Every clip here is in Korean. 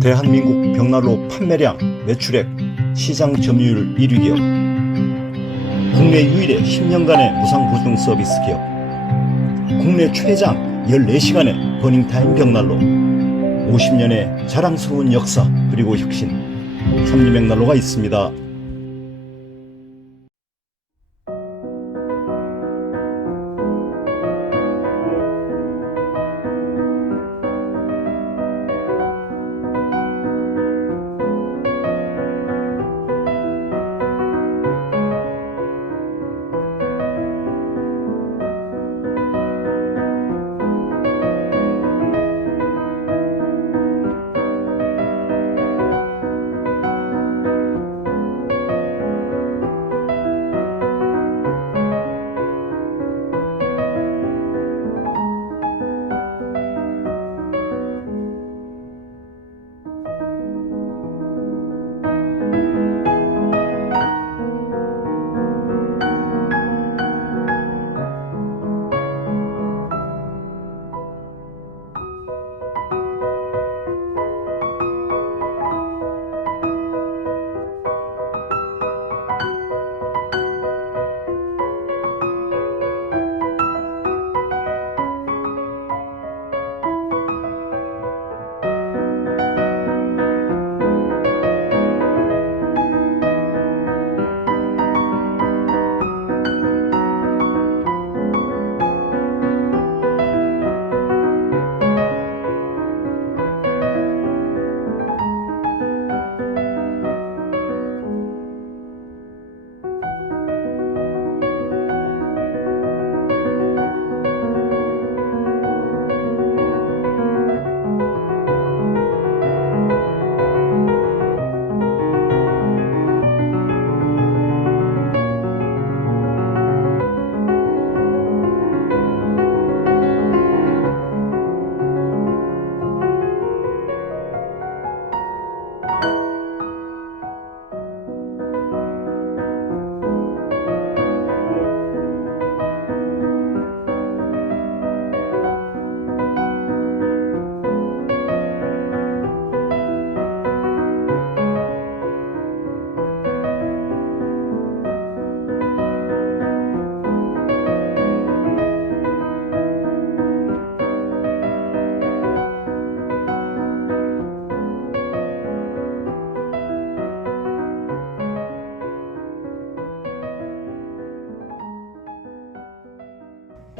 대한민국 벽난로 판매량, 매출액, 시장 점유율 1위 기업, 국내 유일의 10년간의 무상보증 서비스 기업, 국내 최장 14시간의 버닝타임 벽난로, 50년의 자랑스러운 역사 그리고 혁신, 삼리백난로가 있습니다.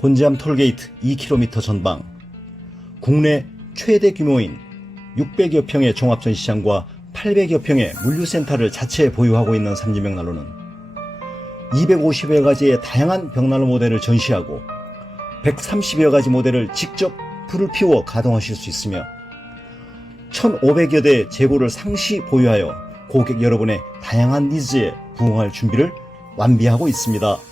곤지암 톨게이트 2km 전방, 국내 최대 규모인 600여 평의 종합전시장과 800여 평의 물류센터를 자체 보유하고 있는 삼리백난로는 250여 가지의 다양한 벽난로 모델을 전시하고 130여 가지 모델을 직접 불을 피워 가동하실 수 있으며 1,500여 대 재고를 상시 보유하여 고객 여러분의 다양한 니즈에 부응할 준비를 완비하고 있습니다.